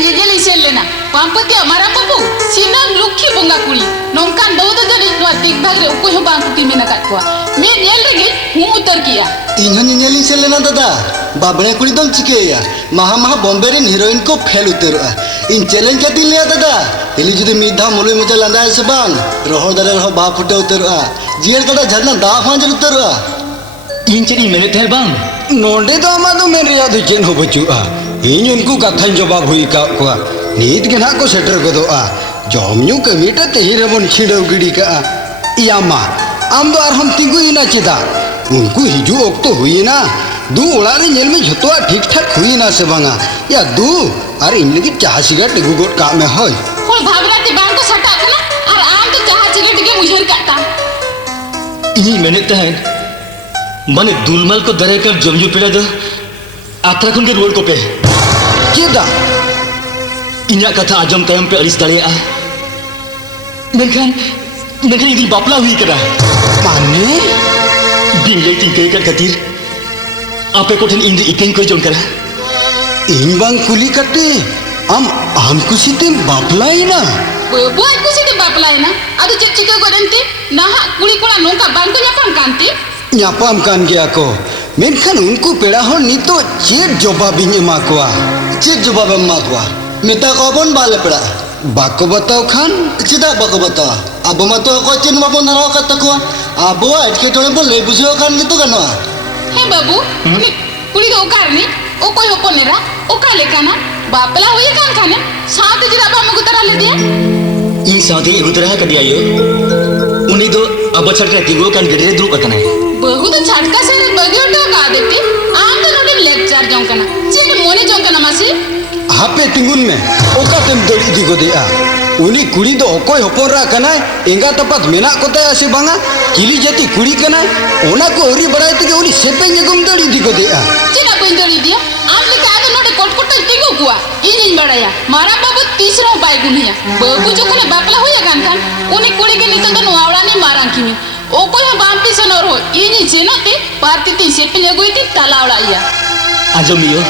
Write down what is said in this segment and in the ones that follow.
nyejeli selena pampati amara papu sinang lukhi bunga kuri nongkan bau do jani no dik bagre ukoi ho bang kuki mena kat kwa me nyel regi hu utar kiya इन्हें नियलिंग से लेना दादा बाबने कुड़ी दम चिके या महा महा बॉम्बे रे हीरोइन को फेल उतरवा इन चैलेंज का दिन लिया दादा इली जुदी मिधा मुलुई मुझे लंदा है सबंग रोह दरे रोह बाप फुटे उतरवा जीर कड़ा झरना दा फांजल उतरवा इन चरी मेरे थे बंग नोंडे तो आमादो मेरे याद चेन हो बचुआ इन उनको कथान जवाब हुई का कोआ नीत के ना को सेटर गदोआ जमन्यू कमीटा तेहिरे बन छिड़व गिड़ी का यामा आम दो आर हम तिगु इना चेदा उनको हिजू ओक्तो हुई ना दू ओड़ारे नेल में झतवा ठीक ठाक हुई ना से बांगा या दू अरे इन लगी चाह सिगरेट टिगु गोट का में होय होल भाबराती बांग को सटा कना और आम तो चाह सिगरेट के मुझेर काटा इन मेने थे माने दुलमल को दरे कर जमजू पिला दो आत्रा खुन के रोल को पे चेदा इन्या कथा आजम तयम पे अलिस दलिया मेनखान इदी बापला हुई करा माने बिंगले तिंके कर खातिर आपे कोठन इंद्र इपें को जोन करा इन बांग कुली कते आम कुसिते बापलाई ना buat ku sih baplai na adu cek cek ko nanti nah kuli kula nongka bangko nyapam kanti nyapam kan gया को मेनखान उनको पेड़ा हो नी तो चेत जवाब इन एमा कोआ चेत जवाब एमा कोआ मिता को बन बाले पड़ा बाको बताओ खान चिदा बाको बताओ अब मत को चिन मापन धराव कत को अब एटके टोले बोले बुझियो Khan gitu kan wa he babu ni kuli do karni o koy oponera o kale kana bapla hui kan kane साथ जरा बामु को तरह ले दिया इन साथी इगु तरह का दिया यो उन्हीं दो अब छटका तिगो kan gede dulu kana बहुत छटका से बगियो तो का देती आम तो नोडी लेक्चर जों kana चिन मोने जों kana मासी हापे तिंगुन में ओका तेम दड़ी दिगो दिया उनी कुड़ी दो ओकोय होपोरा कना एंगा तपत मेना कोते आसे बांगा चिली जति कुड़ी कना ओना को ओरी बड़ाई तके उनी सेपेंग गुम दड़ी दिगो दिया चिना कोई दड़ी दिया आम ले का तो नोडी कोटकोट तिगो कुआ इन बड़ाया मारा बाबू तीसरा बाय गुनिया बाबू जो कने बापला होया kan उनी कुड़ी के नितो तो नवावड़ा नि मारां किमी ओ कोय बाम्पी सनोर हो इनी जेनाते पार्टी ती सेपेंग अगुइती तलावड़ा या आजम लियो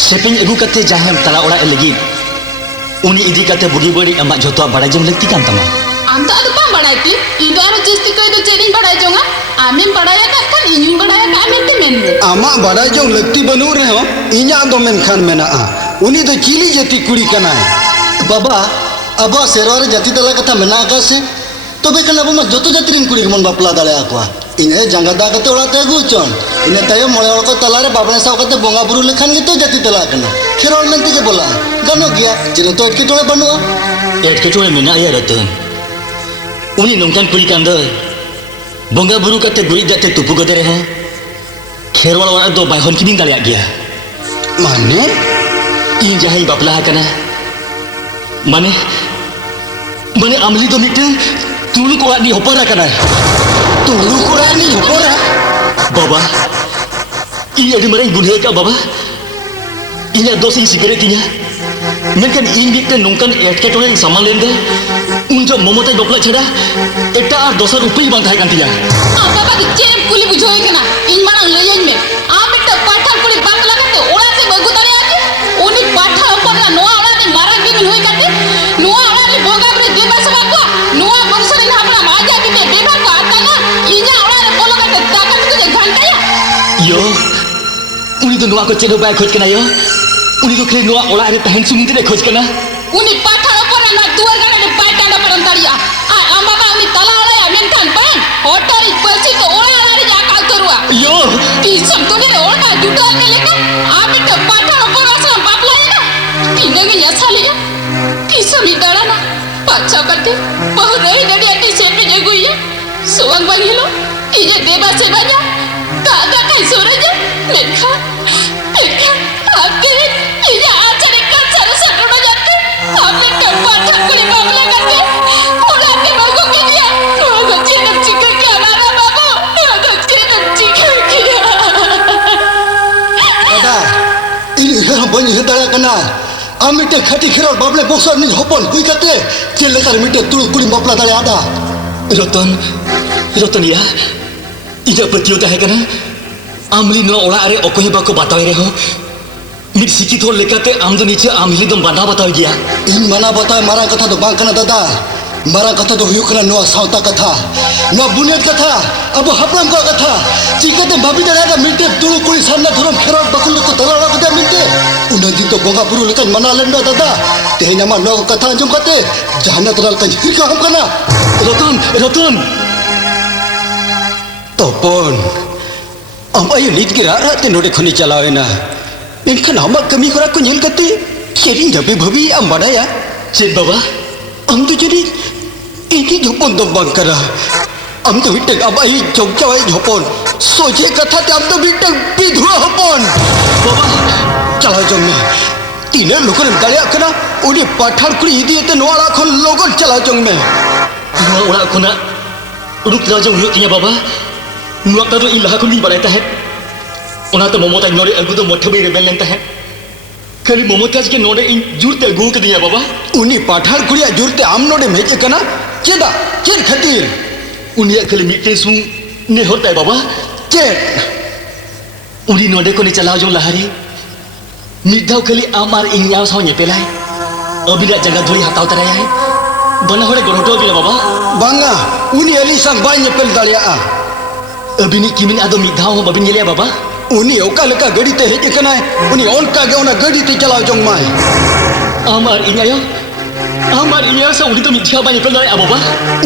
सेपेंग अगु कते जाहेम तला ओड़ा लगी उनी इदी कते बुगी बड़ी अमा जतो बड़ा जम लगती kan तमा आम तो अदु बा बड़ाई ती इदो आरो जस्ती कोई तो चेरिन बड़ाई जोंगा आमिन बड़ाया का kan इनिन बड़ाया का आमिन ते मेन आमा बड़ा जो लगती बनू रहे हो इन्या दो मेनखान मेना उनी तो चिली जति कुड़ी कना बाबा अब सेरवारे जाति तला कथा मेना का से तबे kan अब मा जतो जाति रिन कुड़ी मन बापला दाले आकोa इने जंगा दा कते ओड़ा ते गुचन इने तायो मोळे ओळ को तलारे बाबने साव कते बोंगा बुरु लेखान गितो जाति तला कना खेरोल मेनते के बोला गानो गया जिने तो एटके टोले बनुआ एटके टोले मेना या रतन उनी नोंकान कुड़ी kan दो बोंगा बुरु कते गुरी जाते तुपु गदे रहे खेरवाल ओड़ा दो बायहन किनिं दाले गया माने इन जहाई बापला कना माने माने आमली दो मिटे तुलु को आनी होपरा कना तुलु कुरानी होपरा बाबा इन अडी मरे गुनहे का बाबा इन्या दोस इन सिगरेट इन्या मेनखान इन बिकते नोंकान एटके टोले सामान लेंदे उन जो मोमोते बपला छड़ा एटा आर दोसर उपाय बांध थाय कांतिया आ बाबा की चेप कुली बुझोय कना इन माना लेयन में आ बेटा पाठा कुली बांग लगाते ओड़ा से बगु तारे आके उनी पाठा अपना नोआ ओड़ा ने मारा के मिल होय काते नोआ ओड़ा ने बोगा बरे देबा सबा को नोआ बरसरे ना अपना माजा के बेबा को आता ना इजा ओड़ा ने बोलो काते ताकत को घंटा या यो उनी तो नोआ को चेनो बाय खोज कना यो उनी तो खेले नोआ ओड़ा रे तहन सुमित रे खोज कना उनी पाठा अपना ना दुआर गाने ने पाटा ना परन तारिया आ आम बाबा उनी तला ओड़ा या मेनखान पान होटल पछी तो ओड़ा रे जा का करुआ यो तीसम तो ने ओड़ा जुटा ने लेका आ बेटा पाठा अपना से बापला है ना पिंगे के यसा ले तीसम इदाड़ा ना पाछा करते बहु रही डडी अटी सेपे जे गुइया सोवंग बलिलो इजे देबा से बजा दादा kai सोरे जे मेखा आके इजे आचरे का सारा सटोड़ा जाते हमने पाठा कुली बाबला करते ओड़ा के बगो के दिया बगो चिकन चिकन के आना बाबू बगो चिकन चिकन किया दादा ini hero banyi hetara kana amite khati khirol bable boxer ni hopon hui kate chele tar mite tulu kuli bapla dale ada रतन रतन या इजा प्रतियोगिता है कना आमली नो ओड़ा अरे ओकोहे बाको बतावे रे हो मिट सिकित होर लेकाते आम दो नीचे आम हिली दम बांधा बताओ गया इन मना बताए मारा कथा तो बांग कना दादा मारा कथा तो हुयुक कना नुआ सावता कथा नुआ बुनियाद कथा अब हपलाम को कथा चिकाते भाभी दादा मिटे तुलु कुड़ी सामने धरम खेरोड बकुल को तलाड़ा कथा मिटे उन दिन तो बोंगा पुरु लेकन मना लेंदा दादा तेहना मा नो कथा अंजुम कते जहानत रल का हिर का हम कना रतन तोपन am ayo nit gira rate node khoni chalawena menkan ama kami kora ko nyel kate keri jabe bhabi am badaya चेत बाबा am to jadi ini jopon to bang kara am to bitte am ayo jog jawai jopon soje katha te am to bitte bidhua hopon Baba chala jong me tine lokon dalya kana uni pathar kuri idiete noala khon logon chala jong me नुआ उड़ा खुना उड़ुक राजा हुयो किया बाबा नुआ का तो इलाहा को नहीं बढ़ाता है उन्हें तो मोमोता नोरे अगु तो मोटे भी रेबेल लेता है खाली मोमोता के नोरे इन जुड़ते अगु के दिया बाबा uni pathar kuri jurte am node meje kana cheda cher khatir उन्हें खाली मिट्टी सु ने होता है बाबा cher उन्हें नोरे को नहीं चलाओ जो लहरी मिट्टाव खाली आमार इन्याव सौ ये पेला है अभी ना जगह धोरी हटाओ तरह है बना होरे गोरोटो भी बाबा banga uni ali sang bai nyepel dalya a अभी नहीं किमिन आदो मिट्टाव हो बबिन ये लिया बाबा uni oka leka gadi te heje kana uni onka ge ona gadi te chalao jong mai आमार इन्याव सौ उन्हें तो मिट्टाव बाय पेला है बाबा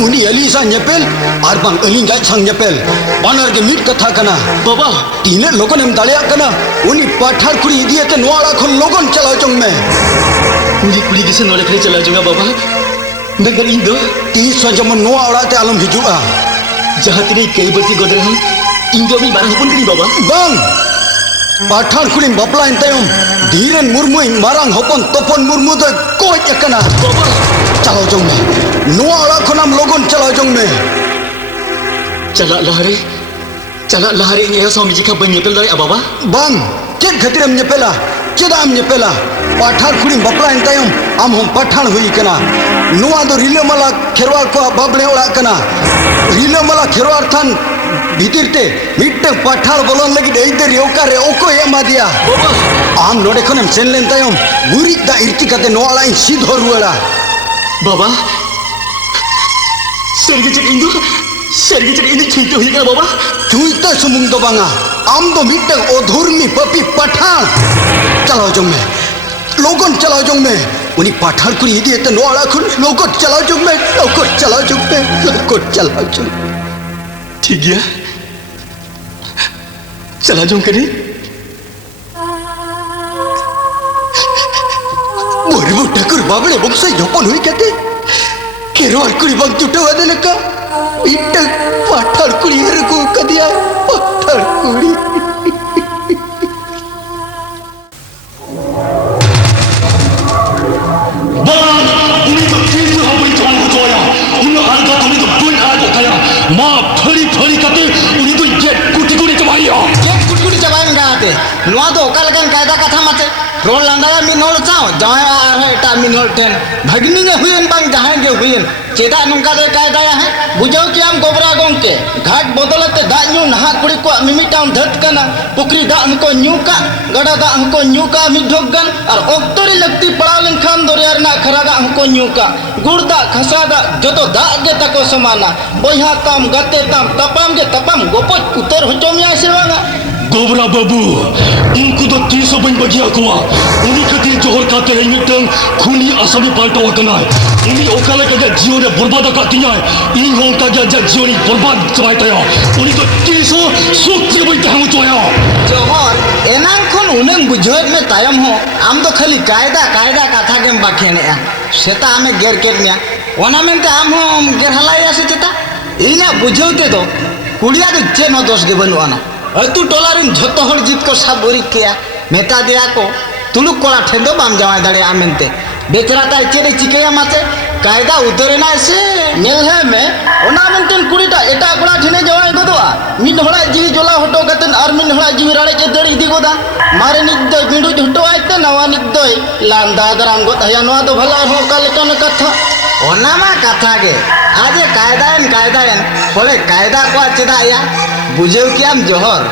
uni ali sang nyepel ar bang ali gai sang nyepel banar ge mit katha kana बाबा tine logon em dalya kana uni pathar kuri idiete noala khon logon chalao jong me उन्हें कुली किसे नोरे खाली चला जाऊंगा बाबा मगर इन दो ti so jaman noa ora te alom hijua जहाँ तेरे कई बरती गोदर हम इंदो भी बारह हुपन करी बाबा bang pathar kuri bapla intayum dhiren murmu marang hopon topon murmu do koi ekana Baba chalao jong me noa ora khonam logon chalao jong me चला लहरे ये सौ मिजी का बन निकल रहे बाबा bang chet khatir am nyepela cheda am nyepela pathar kuri bapla intayum am hom pathan hui kana noa do rilamala kherwar ko bable ora kana rilamala kherwar than bhitirte mitte pathar bolon lagi deite rioka re oko ema dia Baba am node khonem sen len tayum gurit da irti kate noa lain sidho ruela बाबा सरगी चट इंदो ठीक तो हुई क्या बाबा chuita sumung do banga am do mitte odhurmi papi pathan chalao jong me logon chalao jong me uni pathar kuri idiete noa la khun logon chalao jong me logon chalao jong ठीक है चला जाऊं करी boribu takur babale bongsa jopon hui kate kerwar kuri bang chuta wade leka mitte pathar kuri herku kadia pathar kuri उन्हें तो तीन सौ हम इतना हो जाया उन्हें आंधा तुम्हें तो बुन आ तो गया माँ फड़ी करते उन्हें तो ये कुटी चबाया चेक कुटकुटी चबाएं गाते नुआ तो ओका लगन कायदा कथा मते रोल लांदा मिन होल चाओ जहां आ एटा मिन होल टेन भगनी गे हुयन बांग जहां गे हुयन चेदा नुका दे कायदा है बुझाओ कि हम गोबरा गोंके घाट बदलते दा न्यू नहा कुड़ी को मिमिटाम धत कना पुकरी दा हमको न्यूका गड़ा दा हमको न्यूका मिढोगन और ओक्तोरी लगती पड़ा लन खान दोरियार ना खरागा हमको न्यूका गुड़दा खसादा जतो दा गे तको समाना बोया ताम गते ताम तपाम गोपो उतर होचोमिया सेवागा गोबरा बाबू उनको तो तीन सौ बन बगिया कुआ उन्हीं खातिर जोहर काते हैं मिटंग खूनी आसामी पाल्टो वकना उन्हीं ओकाले का जीवन ने बर्बाद करती है इन हों का क्या जीवन बर्बाद चलाता है उन्हीं तो तीन सौ सूत्र बनते हैं मुझे जोहर एनांग खन उनंग बुझोत में तायम हो आम तो खाली कायदा कथा गेम बाखेने सेता हमें गेर केनिया ओना मेनते आम हो गेर हलाया से चेता इना बुझोते तो कुड़िया तो चेनो दोष गे बनुआना अतु टोलारिन झोतो हर जीत को सब बोरी किया मेता दिया को तुलुक कोला ठेंदो बाम जवाय दाड़े आमेनते बेचरा ता चेरे चिकेया माते कायदा उतरेना से नेल है में ओना मेनतेन कुड़ीटा एटा कोला ठेने जवाय गोदवा मिन होड़ा जीवी जोला हटो कतन आर मिन होड़ा जीवी राड़े के दड़ी इदी गोदा मारे निक दो बिंडू झटो आइते नवा निक दो लांदा दराम गोद हया नवा दो भला हो का लेकन कथा ओना मा कथा गे आजे कायदायन बोले कायदा को चेदा या बुझेव कियाम जोहर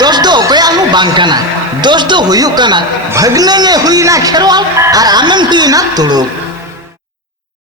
दोष तो ओकया हूँ बांग कना दोष तो हुयुक कना भगने ने हुई ना खेरवाल और आमेम हुई ना तुड़ुक